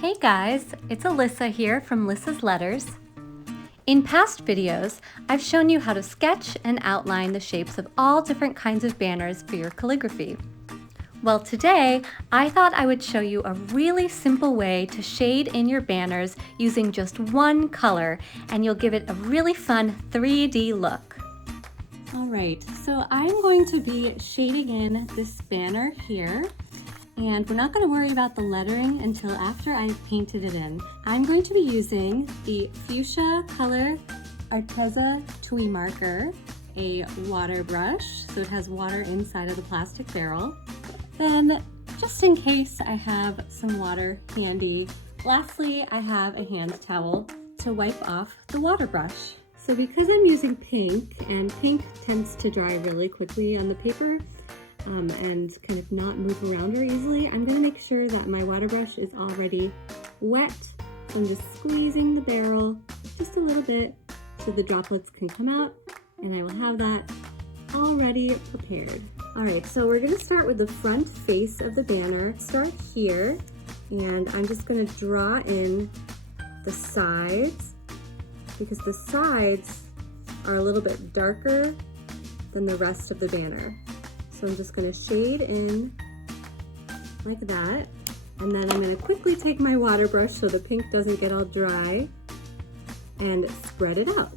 Hey guys, it's Alyssa here from Lissa's Letters. In past videos, I've shown you how to sketch and outline the shapes of all different kinds of banners for your calligraphy. Well, today, I thought I would show you a really simple way to shade in your banners using just one color, and you'll give it a really fun 3D look. All right, so I'm going to be shading in this banner here. And we're not going to worry about the lettering until after I've painted it in. I'm going to be using the fuchsia color Arteza Tui marker, a water brush, so it has water inside of the plastic barrel. Then, just in case I have some water handy, lastly, I have a hand towel to wipe off the water brush. So because I'm using pink, and pink tends to dry really quickly on the paper, and kind of not move around very easily, I'm going to make sure that my water brush is already wet. So I'm just squeezing the barrel just a little bit so the droplets can come out, and I will have that already prepared. Alright, so we're going to start with the front face of the banner. Start here, and I'm just going to draw in the sides, because the sides are a little bit darker than the rest of the banner. So I'm just going to shade in like that, and then I'm going to quickly take my water brush so the pink doesn't get all dry and spread it out.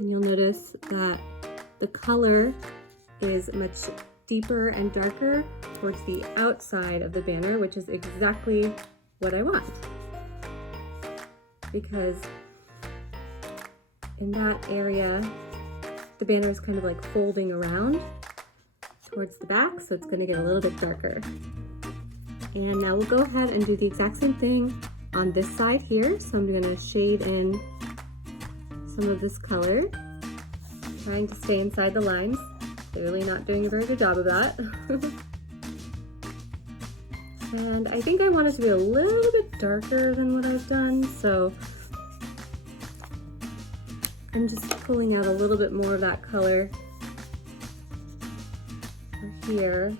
And you'll notice that the color is much deeper and darker towards the outside of the banner, which is exactly what I want. Because in that area, the banner is kind of like folding around towards the back, so it's going to get a little bit darker. And now we'll go ahead and do the exact same thing on this side here. So I'm going to shade in some of this color, trying to stay inside the lines. Clearly not doing a very good job of that. And I think I want it to be a little bit darker than what I've done, so I'm just pulling out a little bit more of that color for here.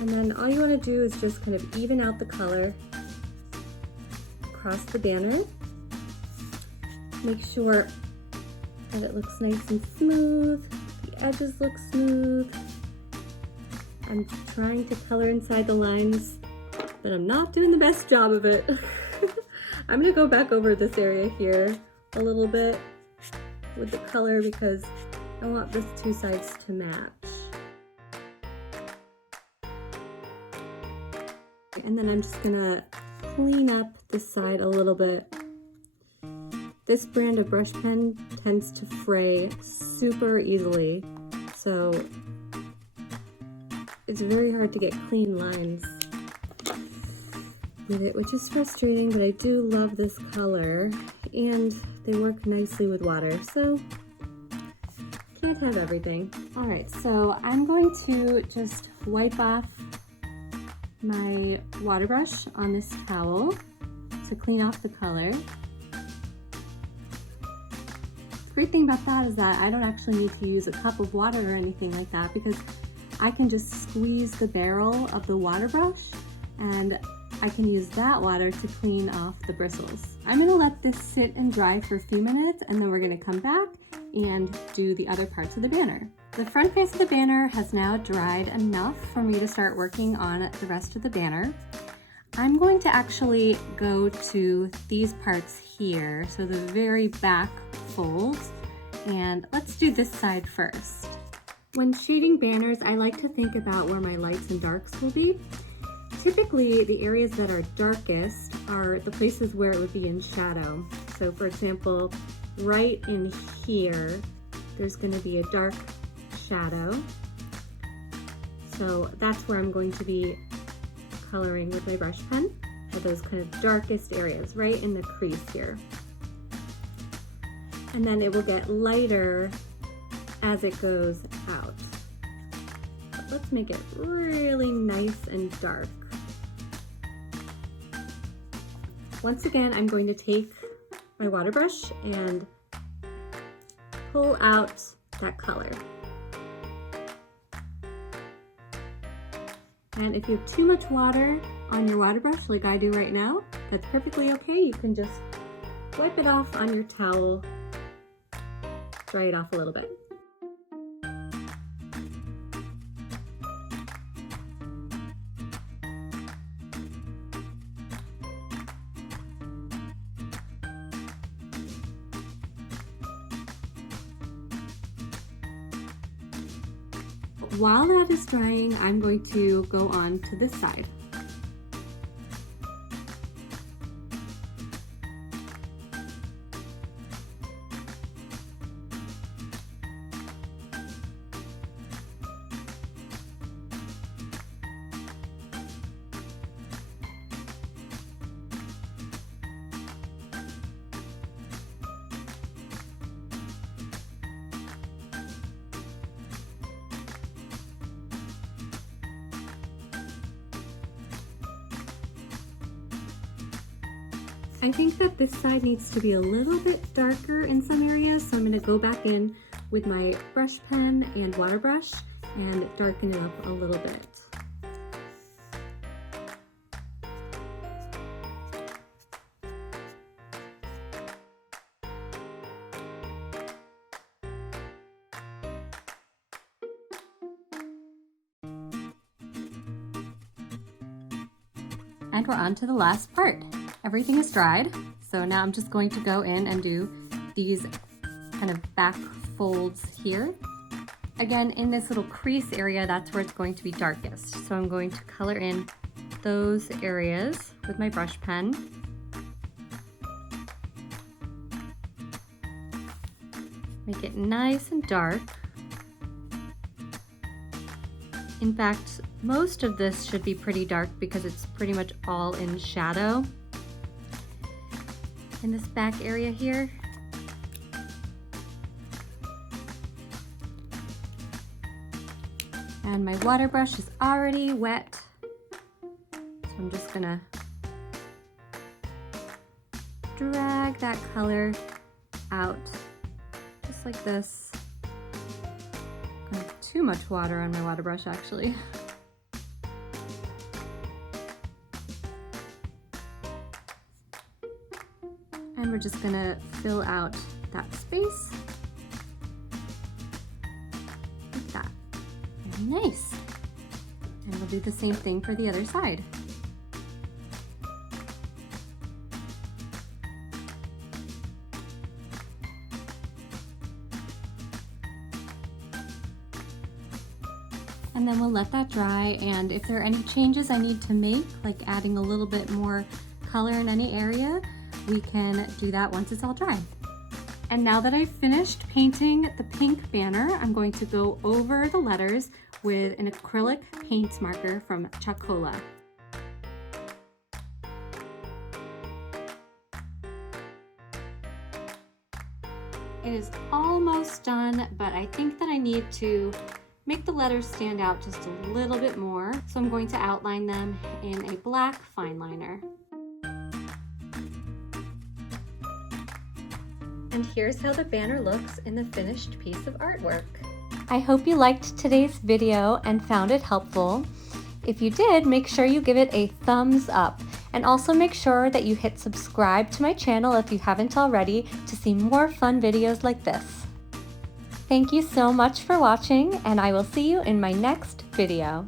And then all you want to do is just kind of even out the color across the banner. Make sure that it looks nice and smooth, the edges look smooth. I'm trying to color inside the lines, but I'm not doing the best job of it. I'm gonna go back over this area here a little bit with the color because I want these two sides to match. And then I'm just gonna clean up this side a little bit. This brand of brush pen tends to fray super easily, so it's very hard to get clean lines with it, which is frustrating, but I do love this color, and they work nicely with water, so can't have everything. Alright, so I'm going to just wipe off my water brush on this towel to clean off the color. The great thing about that is that I don't actually need to use a cup of water or anything like that, because I can just squeeze the barrel of the water brush and I can use that water to clean off the bristles. I'm going to let this sit and dry for a few minutes, and then we're going to come back and do the other parts of the banner. The front face of the banner has now dried enough for me to start working on the rest of the banner. I'm going to actually go to these parts here, so the very back folds, and let's do this side first. When shading banners, I like to think about where my lights and darks will be. Typically, the areas that are darkest are the places where it would be in shadow. So for example, right in here, there's going to be a dark shadow. So that's where I'm going to be coloring with my brush pen, are those kind of darkest areas, right in the crease here. And then it will get lighter as it goes out. let's make it really nice and dark. Once again, I'm going to take my water brush and pull out that color. And if you have too much water on your water brush, like I do right now, that's perfectly okay. You can just wipe it off on your towel, dry it off a little bit. While that is drying, I'm going to go on to this side. I think that this side needs to be a little bit darker in some areas, so I'm going to go back in with my brush pen and water brush and darken it up a little bit. And we're on to the last part. Everything is dried, so now I'm just going to go in and do these kind of back folds here. Again, in this little crease area, that's where it's going to be darkest. So I'm going to color in those areas with my brush pen. Make it nice and dark. In fact, most of this should be pretty dark because it's pretty much all in shadow. In this back area here. And my water brush is already wet, so I'm just gonna drag that color out just like this. I have too much water on my water brush actually. And we're just gonna fill out that space like that. Very nice. And we'll do the same thing for the other side. And then we'll let that dry, and if there are any changes I need to make, like adding a little bit more color in any area, we can do that once it's all dry. And now that I've finished painting the pink banner, I'm going to go over the letters with an acrylic paint marker from Chocola. It is almost done, but I think that I need to make the letters stand out just a little bit more. So I'm going to outline them in a black fine liner. And here's how the banner looks in the finished piece of artwork. I hope you liked today's video and found it helpful. If you did, make sure you give it a thumbs up, and also make sure that you hit subscribe to my channel if you haven't already to see more fun videos like this. Thank you so much for watching, and I will see you in my next video.